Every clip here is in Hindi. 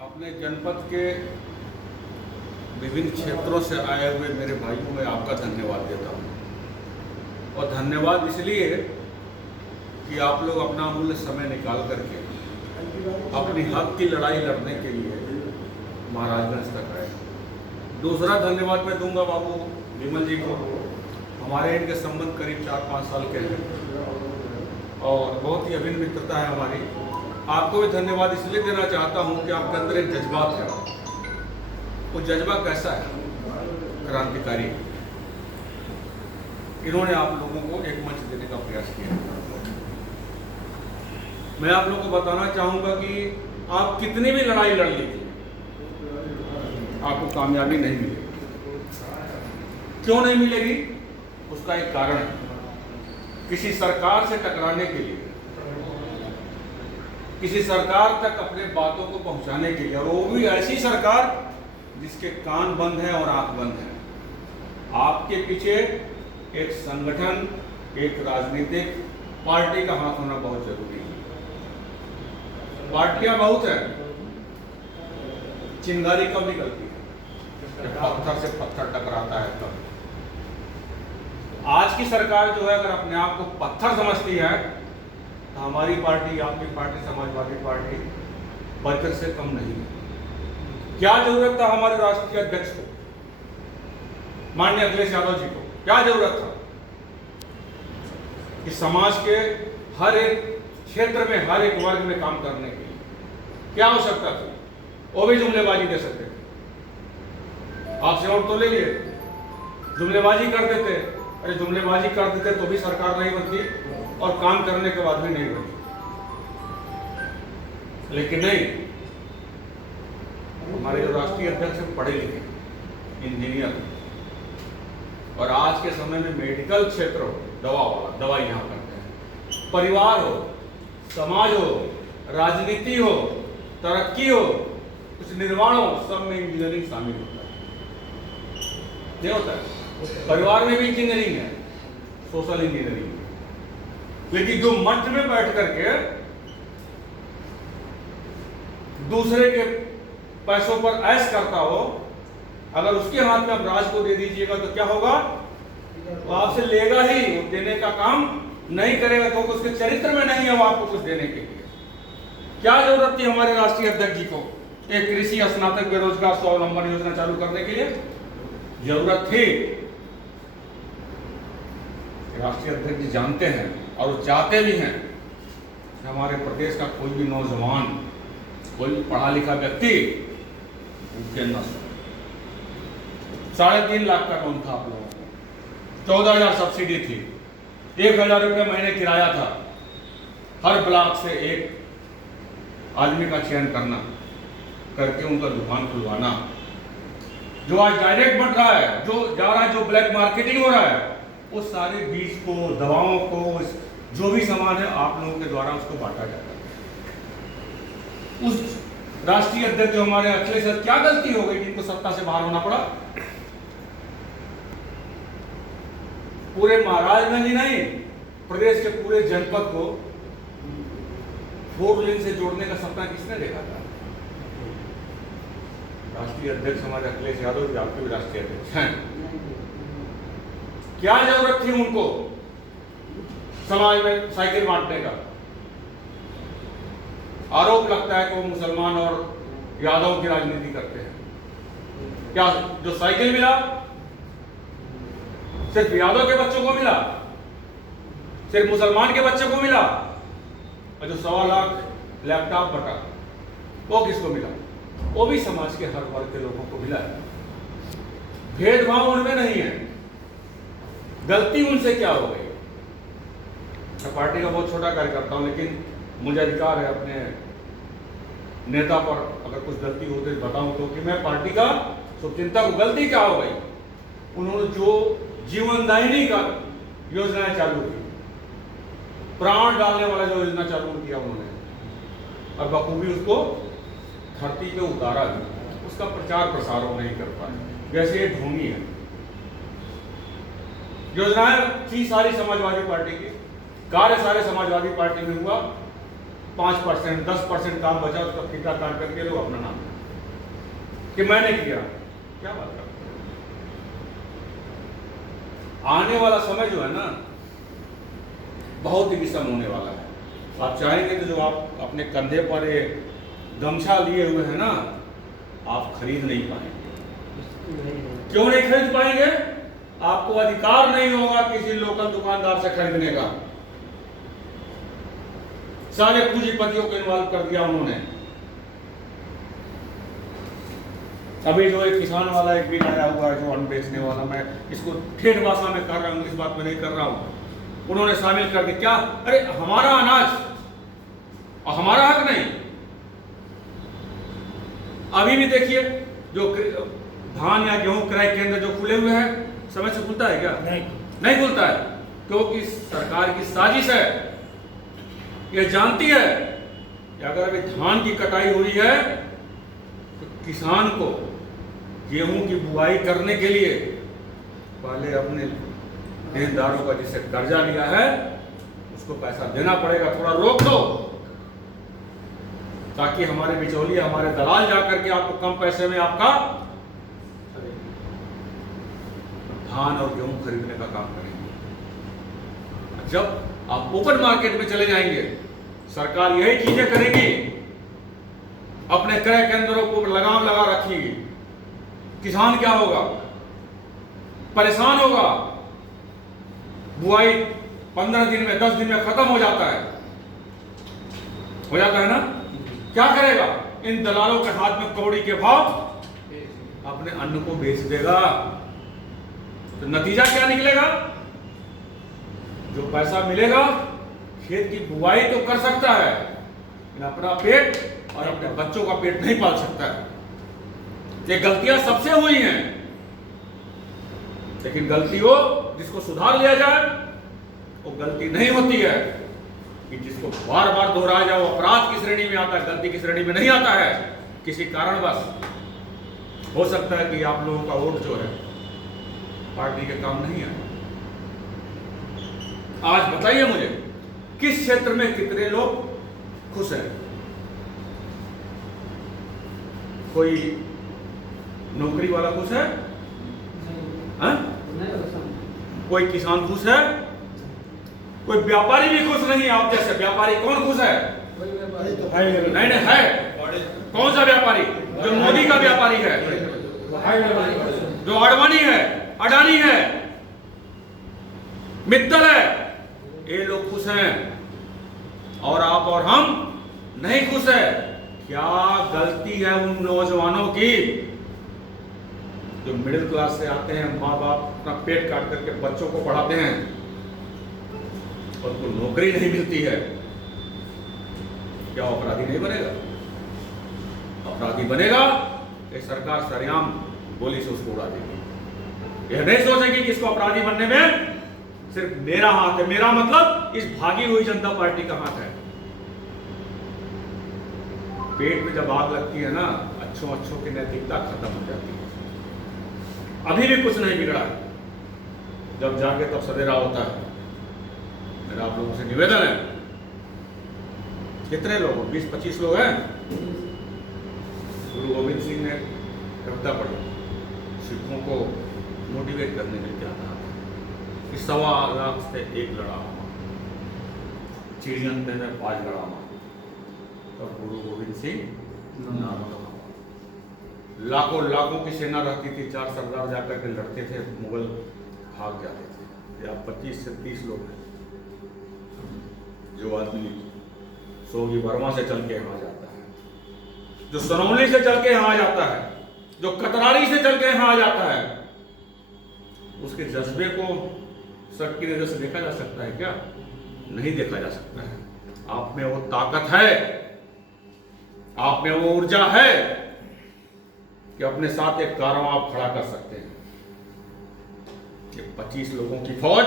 अपने जनपद के विभिन्न क्षेत्रों से आए हुए मेरे भाइयों में आपका धन्यवाद देता हूँ। और धन्यवाद इसलिए कि आप लोग अपना अमूल्य समय निकाल करके अपनी हक की लड़ाई लड़ने के लिए महाराजगंज तक आए। दूसरा धन्यवाद मैं दूंगा बाबू विमल जी को। हमारे इनके संबंध करीब 4-5 साल के हैं और बहुत ही अभिन्न मित्रता है हमारी। आपको भी धन्यवाद इसलिए देना चाहता हूं कि आपके अंदर एक जज्बात है। वो जज्बा कैसा है? क्रांतिकारी। इन्होंने आप लोगों को एक मंच देने का प्रयास किया। मैं आप लोगों को बताना चाहूंगा कि आप कितनी भी लड़ाई लड़ लीजिए, आपको कामयाबी नहीं मिलेगी। क्यों नहीं मिलेगी? उसका एक कारण है। किसी सरकार से टकराने के लिए, किसी सरकार तक अपने बातों को पहुंचाने के लिए, और वो भी ऐसी सरकार जिसके कान बंद हैं और आंख बंद है। आपके पीछे एक संगठन, एक राजनीतिक पार्टी का हाथ होना बहुत जरूरी है। पार्टियां बहुत है, चिंगारी कब निकलती है? जब पत्थर से पत्थर टकराता है तब। आज की सरकार जो है अगर अपने आप को पत्थर समझती है तो हमारी पार्टी, आपकी पार्टी, समाजवादी पार्टी पत्थर से कम नहीं है। क्या जरूरत था हमारे राष्ट्रीय अध्यक्ष को, माननीय अखिलेश यादव जी को? क्या जरूरत था कि समाज के हर एक क्षेत्र में, हर एक वर्ग में काम करने के लिए क्या आवश्यकता थी? वो भी जुमलेबाजी दे सकते थे। आपसे वोट तो ले लिए, जुमलेबाजी कर देते। अरे जुमलेबाजी कर देते तो भी सरकार नहीं बनती और काम करने के बाद भी नहीं बनी। लेकिन नहीं, हमारे जो राष्ट्रीय अध्यक्ष पढ़े लिखे इंजीनियर, और आज के समय में मेडिकल क्षेत्र हो, दवाई यहां करते हैं, परिवार हो, समाज हो, राजनीति हो, तरक्की हो, कुछ निर्माण हो, सब में इंजीनियरिंग शामिल होता है। नहीं होता है? परिवार में भी इंजीनियरिंग है, सोशल इंजीनियरिंग। लेकिन जो मंच में बैठ करके दूसरे के पैसों पर ऐश करता हो, अगर उसके हाथ में आप राज को दे दीजिएगा तो क्या होगा? वो आपसे लेगा ही, वो देने का काम नहीं करेगा क्योंकि उसके चरित्र में नहीं है वो आपको कुछ देने के लिए। क्या जरूरत थी हमारे राष्ट्रीय अध्यक्ष जी को एक कृषि स्नातक बेरोजगार स्वावलंबन योजना चालू करने के लिए? जरूरत थी। राष्ट्रीय अध्यक्ष जी जानते हैं और वो चाहते भी हैं कि हमारे प्रदेश का कोई भी नौजवान, कोई भी पढ़ा लिखा व्यक्ति भूखे न सोए। 3.5 लाख का लोन था आप लोगों को, 14,000 सब्सिडी थी, 1,000 रुपये महीने किराया था। हर ब्लॉक से एक आदमी का चयन करना, करके उनका दुकान खुलवाना। जो आज डायरेक्ट बढ़ रहा है, जो जा रहा है, जो ब्लैक मार्केटिंग हो रहा है, वो सारे बीज को, दवाओं को, जो भी सामान है आप लोगों के द्वारा उसको बांटा जाता है। उस राष्ट्रीय अध्यक्ष जो हमारे अखिलेश, क्या गलती हो गई जिनको सत्ता से बाहर होना पड़ा? पूरे महाराजगंज ही नहीं, प्रदेश के पूरे जनपद को 4 लेन से जोड़ने का सपना किसने देखा था? राष्ट्रीय अध्यक्ष हमारे अखिलेश यादव जी, आपके भी राष्ट्रीय अध्यक्ष हैं। क्या जरूरत थी उनको समाज में साइकिल बांटने का? आरोप लगता है कि वो मुसलमान और यादव की राजनीति करते हैं। क्या जो साइकिल मिला सिर्फ यादव के बच्चों को मिला? सिर्फ मुसलमान के बच्चों को मिला? और जो 1.25 लाख लैपटॉप बटा वो किसको मिला? वो भी समाज के हर वर्ग के लोगों को मिला है। भेदभाव उनमें नहीं है। गलती उनसे क्या हो गई? मैं पार्टी का बहुत छोटा कार्यकर्ता हूं, लेकिन मुझे अधिकार है अपने नेता पर अगर कुछ गलती होती तो बताऊं तो, कि मैं पार्टी का शुभचिंतक हूं। गलती क्या हो गई? उन्होंने जो जीवनदायिनी का योजनाएं चालू की, प्राण डालने वाला जो योजना चालू किया उन्होंने, और बखूबी उसको धरती पे उतारा भी, उसका प्रचार प्रसार वो नहीं कर पाए। जैसे ये ढोंगी है, योजनाएं थी सारी समाजवादी पार्टी की, कार्य सारे समाजवादी पार्टी में हुआ, 5%, 10% काम बचा, उसका फीता काट करके लोग अपना नाम कि मैंने किया। क्या बात कर, आने वाला समय जो है ना बहुत ही विषम होने वाला है। आप चाहेंगे तो जो आप अपने कंधे पर ये गमछा लिए हुए हैं ना, आप खरीद नहीं पाएंगे। क्यों नहीं खरीद पाएंगे? आपको अधिकार नहीं होगा किसी लोकल दुकानदार से खरीदने का। सारे पूंजीपतियों को इन्वॉल्व कर दिया उन्होंने। अभी जो एक किसान वाला एक बिल आया हुआ है जो अन्न बेचने वाला, मैं इसको ठेठ भाषा में कर रहा हूं, इस बात में नहीं कर रहा हूं, उन्होंने शामिल कर दिया। क्या? अरे हमारा अनाज और हमारा हक नहीं। अभी भी देखिए जो धान या गेहूं क्रय केंद्र जो खुले हुए हैं, समय से खुलता है क्या? नहीं खुलता है, क्योंकि सरकार की साजिश है। यह जानती है कि अगर अभी धान की कटाई हुई है तो किसान को गेहूं की बुआई करने के लिए पहले अपने देनदारों का जिससे कर्जा लिया है उसको पैसा देना पड़ेगा। थोड़ा रोक दो ताकि हमारे बिचौलिए, हमारे दलाल जाकर के आपको कम पैसे में आपका धान और गेहूं खरीदने का काम करेंगे। जब आप ओपन मार्केट में चले जाएंगे, सरकार यही चीजें करेगी, अपने क्रय केंद्रों को लगाम लगा रखी। किसान क्या होगा? परेशान होगा। बुआई 15 दिन में 10 दिन में खत्म हो जाता है ना? क्या करेगा? इन दलालों के हाथ में कौड़ी के भाव अपने अन्न को बेच देगा। तो नतीजा क्या निकलेगा? जो पैसा मिलेगा, खेत की बुआई तो कर सकता है लेकिन अपना पेट और अपने बच्चों का पेट नहीं पाल सकता है। ये गलतियां सबसे हुई हैं, लेकिन गलती हो जिसको सुधार लिया जाए, वो गलती नहीं होती है कि जिसको बार बार दोहराया जाए। वो अपराध की श्रेणी में आता है, गलती की श्रेणी में नहीं आता है। किसी कारणवश हो सकता है कि आप लोगों का वोट जो है पार्टी के काम नहीं है। आज बताइए मुझे, किस क्षेत्र में कितने लोग खुश हैं? कोई नौकरी वाला खुश है? कोई किसान खुश है? कोई व्यापारी भी खुश नहीं है। आप जैसे व्यापारी कौन खुश है? नहीं है। कौन सा व्यापारी? जो मोदी का व्यापारी है, जो अडवाणी है, अडानी है, मित्तल है, ये लोग खुश हैं और आप और हम नहीं खुश है। क्या गलती है उन नौजवानों की जो मिडिल क्लास से आते हैं, माँ बाप अपना पेट काट करके बच्चों को पढ़ाते हैं और उनको नौकरी नहीं मिलती है? क्या अपराधी नहीं बनेगा? अपराधी बनेगा। ये सरकार सरेआम गोली से उसको उड़ा देगी। यह नहीं सोचेगी कि इसको अपराधी बनने में सिर्फ मेरा हाथ है। मेरा मतलब इस भागी हुई जनता पार्टी का हाथ है। पेट में जब आग लगती है ना, अच्छों की नैतिकता खत्म हो जाती है। अभी भी कुछ नहीं बिगड़ा है, जब जाके तब सवेरा होता है। मेरा आप लोगों से निवेदन है, कितने लोग? 20-25 लोग हैं। गुरु गोविंद सिंह ने कविता पढ़ी, सिखों को मोटिवेट करने के लिए क्या कहा कि 1.25 लाख से 1 लड़ा, चिड़ियन पे 5 लड़ा। और गुरु गोविंद सिंह लाखों की सेना रहती थी, 4 सरदार जाकर के लड़ते थे, मुगल भाग जाते थे। या 25 से 30 लोग हैं। जो आदमी सोगी वर्मा से चल के यहाँ जाता है, जो सनौली से चल के यहाँ जाता है, जो कतरारी से चल के यहाँ जाता है, उसके जज्बे को शक की नजर से देखा जा सकता है क्या? नहीं देखा जा सकता है। आप में वो ताकत है, आप में वो ऊर्जा है कि अपने साथ एक कारवां आप खड़ा कर सकते हैं। ये 25 लोगों की फौज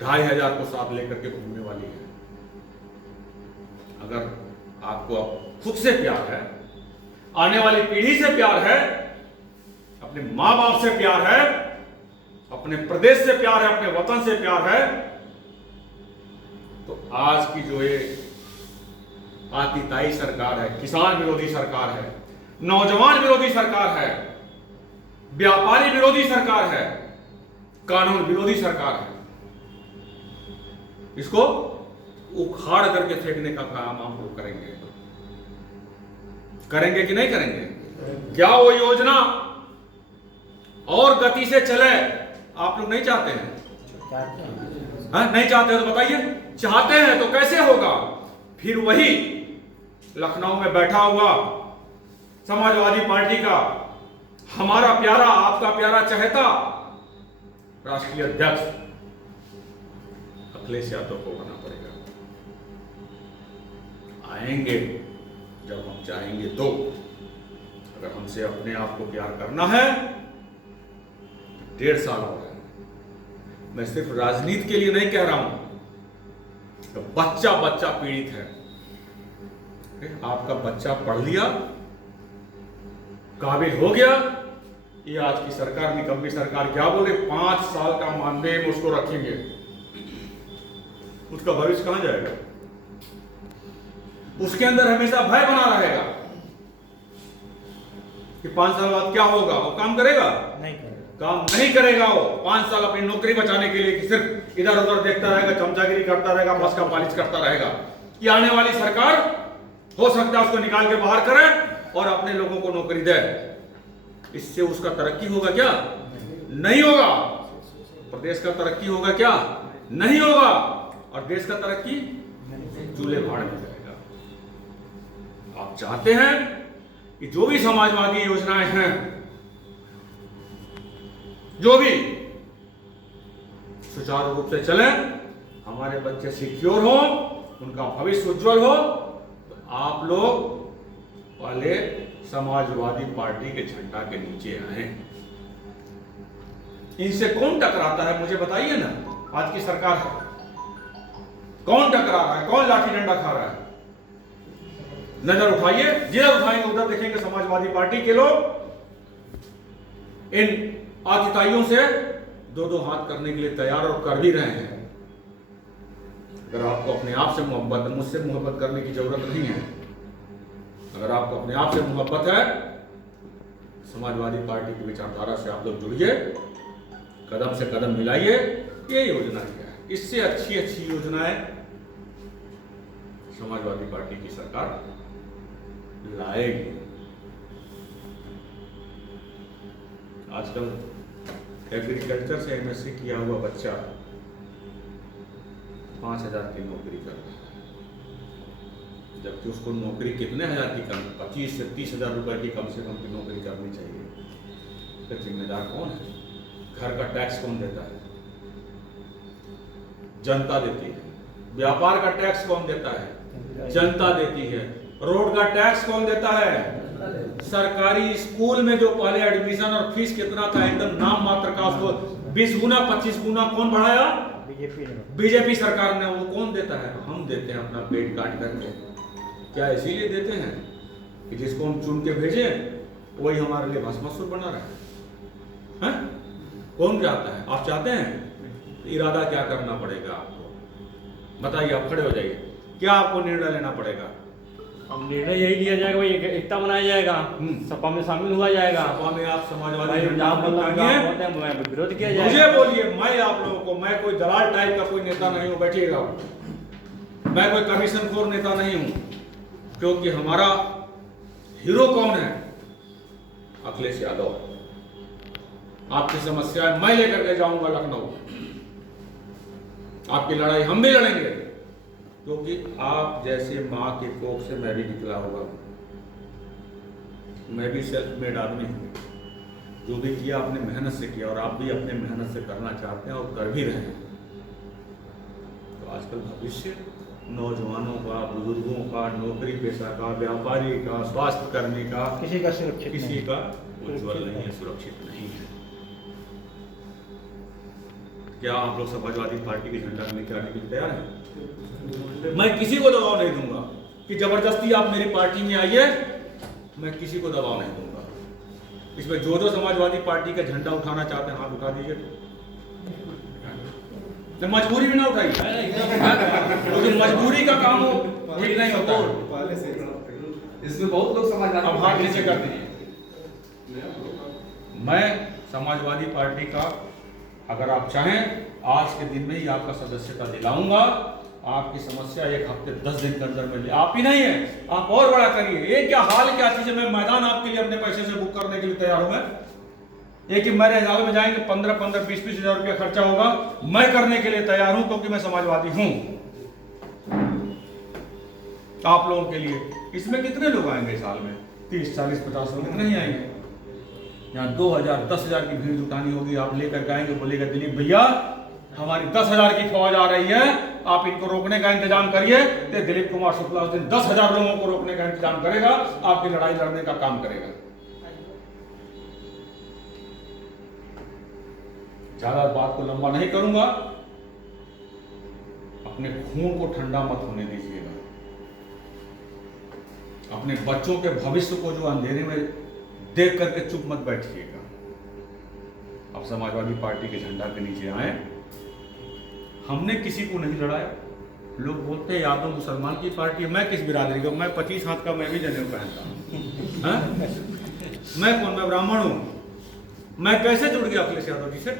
2500 को साथ लेकर के घूमने वाली है। अगर आपको खुद से प्यार है, आने वाली पीढ़ी से प्यार है, अपने मां बाप से प्यार है, अपने प्रदेश से प्यार है, अपने वतन से प्यार है, तो आज की जो ये आतिताई सरकार है, किसान विरोधी सरकार है, नौजवान विरोधी सरकार है, व्यापारी विरोधी सरकार है, कानून विरोधी सरकार है। इसको उखाड़ करके फेंकने का काम हम लोग करेंगे। करेंगे कि नहीं करेंगे? क्या वो योजना और गति से चले आप लोग नहीं चाहते हैं? नहीं चाहते हो तो बताइए। चाहते हैं तो कैसे होगा? फिर वही लखनऊ में बैठा हुआ समाजवादी पार्टी का हमारा प्यारा, आपका प्यारा चहेता राष्ट्रीय अध्यक्ष अखिलेश यादव को होना पड़ेगा। आएंगे जब हम चाहेंगे तो। अगर हमसे अपने आप को प्यार करना है, 1.5 साल हो गए। मैं सिर्फ राजनीति के लिए नहीं कह रहा हूं, तो बच्चा पीड़ित है। आपका बच्चा पढ़ लिया, काबिल हो गया, ये आज की सरकार, निकम्मी सरकार क्या बोले, 5 साल का मानदेय में उसको रखेंगे। उसका भविष्य कहां जाएगा? उसके अंदर हमेशा भय बना रहेगा कि 5 साल बाद क्या होगा। वो काम करेगा? काम नहीं करेगा। वो 5 साल अपनी नौकरी बचाने के लिए कि सिर्फ इधर उधर देखता रहेगा, चमचागिरी करता रहेगा, मस्का पालिश करता रहेगा। कि आने वाली सरकार हो सकता है उसको निकाल के बाहर करे और अपने लोगों को नौकरी दे। इससे उसका तरक्की होगा क्या? नहीं होगा। प्रदेश का तरक्की होगा क्या? नहीं होगा। और देश का तरक्की चूल्हे भाड़ में जाएगा। आप चाहते हैं कि जो भी समाजवादी योजनाएं हैं, जो भी सुचारू रूप से चले, हमारे बच्चे सिक्योर हो, उनका भविष्य उज्जवल हो, तो आप लोग पहले समाजवादी पार्टी के झंडा के नीचे आए। इनसे कौन टकराता है मुझे बताइए ना। आज की सरकार है, कौन टकरा रहा है? कौन लाठी डंडा खा रहा है? नजर उठाइए, जिधर उठाएंगे उधर देखेंगे समाजवादी पार्टी के लोग इन आतिताइयों से 2-2 हाथ करने के लिए तैयार और कर भी रहे हैं। अगर आपको अपने आप से मोहब्बत, मुझसे मोहब्बत करने की जरूरत नहीं है। अगर आपको अपने आप से मोहब्बत है, समाजवादी पार्टी की विचारधारा से आप लोग जुड़िए, कदम से कदम मिलाइए। ये योजना क्या है? इससे अच्छी योजनाएं समाजवादी पार्टी की सरकार लाएगी। आजकल एग्रीकल्चर से एमएससी किया हुआ बच्चा 5,000 की नौकरी कर रहा है, जबकि उसको नौकरी कितने हजार की कम, 25 से 30,000 रुपए की कम से कम की नौकरी करनी चाहिए। तो जिम्मेदार कौन है? घर का टैक्स कौन देता है? जनता देती है। व्यापार का टैक्स कौन देता है? जनता देती है। रोड का टैक्स कौन देता है? सरकारी स्कूल में जो पहले एडमिशन और फीस कितना था, एकदम नाम मात्र का, उसको 20 गुना 25 गुना कौन बढ़ाया? बीजेपी सरकार ने। वो कौन देता है? हम देते हैं अपना पेट काट करके। क्या इसीलिए देते हैं कि जिसको हम चुन के भेजे वही हमारे लिए भस्मासुर बना रहा है? कौन चाहता है? आप चाहते हैं? इरादा क्या करना पड़ेगा आपको? बताइए, आप खड़े हो जाइए। क्या आपको निर्णय लेना पड़ेगा? अब निर्णय यही लिया जाएगा भाई, एकता बनाया जाएगा, सपा में शामिल हुआ जाएगा। सपा में आप समाजवादी विरोध किया जाएगा। मुझे बोलिए, मैं आप लोगों को, मैं कोई दलाल टाइप का कोई नेता नहीं हूं, बैठिएगा। मैं कोई कमीशन खोर नेता नहीं हूं, क्योंकि हमारा हीरो कौन है? अखिलेश यादव। आपकी समस्याएं मैं लेकर के जाऊंगा लखनऊ। आपकी लड़ाई हम भी लड़ेंगे, क्योंकि आप जैसे मां के कोख से मैं भी निकला होगा। मैं भी सेल्फ मेड आदमी हूं। जो भी किया अपने मेहनत से किया, और आप भी अपने मेहनत से करना चाहते हैं और कर भी रहे हैं। तो आजकल भविष्य नौजवानों का, बुजुर्गों का, नौकरी पेशा का, व्यापारी का, स्वास्थ्य कर्मी का, किसी का सुरक्षित, किसी का उज्जवल नहीं है, सुरक्षित नहीं है। क्या आप लोग समाजवादी पार्टी के झंडा लेकर आने के लिए तैयार हैं? मैं किसी को दबाव नहीं दूंगा कि जबरदस्ती आप मेरी पार्टी में आइए। मैं किसी को दबाव नहीं दूंगा। इसमें जो समाजवादी पार्टी का झंडा उठाना चाहते हैं हाथ उठा दीजिए। मजबूरी में ना उठाइए, क्योंकि मजबूरी का काम हो ठीक नहीं होता। इसमें बहुत लोग समाजवादी अब हाथ नीचे कर दीजिए। मैं समाजवादी पार्टी का, अगर आप चाहें आज के दिन में ही आपका सदस्यता दिलाऊंगा। आपकी समस्या 1 हफ्ते 10 दिन के अंदर में आप ही नहीं है, आप और बड़ा करिए। ये क्या हाल, क्या चीज है। मैं मैदान आपके लिए अपने पैसे से बुक करने के लिए तैयार हूं। मैं एक ही मेरे हाल में जाएंगे 15-15, 20-20 हजार रुपया खर्चा होगा, मैं करने के लिए तैयार हूं, क्योंकि मैं समाजवादी हूं। आप लोगों के लिए इसमें कितने लोग आएंगे इस साल में? 30, 40, 50 लोग, इतने ही आएंगे। यहाँ 2000, 10,000 की भीड़ जुटानी होगी। आप लेकर के आएंगे, बोलेगा दिलीप भैया हमारी 10,000 की फौज आ रही है, आप इनको रोकने का इंतजाम करिए। तो दिलीप कुमार शुक्ला उस दिन 10,000 लोगों को रोकने का इंतजाम करेगा, आपकी लड़ाई लड़ने का काम करेगा। ज्यादा बात को लंबा नहीं करूंगा। अपने खून को ठंडा मत होने दीजिएगा। अपने बच्चों के भविष्य को जो अंधेरे में देख करके चुप मत बैठिएगा। अब समाजवादी पार्टी के झंडा के नीचे आए। हमने किसी को नहीं लड़ाया। लोग बोलते हैं यादव मुसलमान की पार्टी है। मैं किस बिरादरी का? मैं 25 हाथ का मैं भी जनेऊ पहनता हूं। मैं कौन? मैं ब्राह्मण हूं। मैं कैसे जुड़ गया अखिलेश यादव जी से?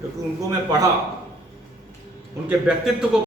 क्योंकि उनको मैं पढ़ा, उनके व्यक्तित्व को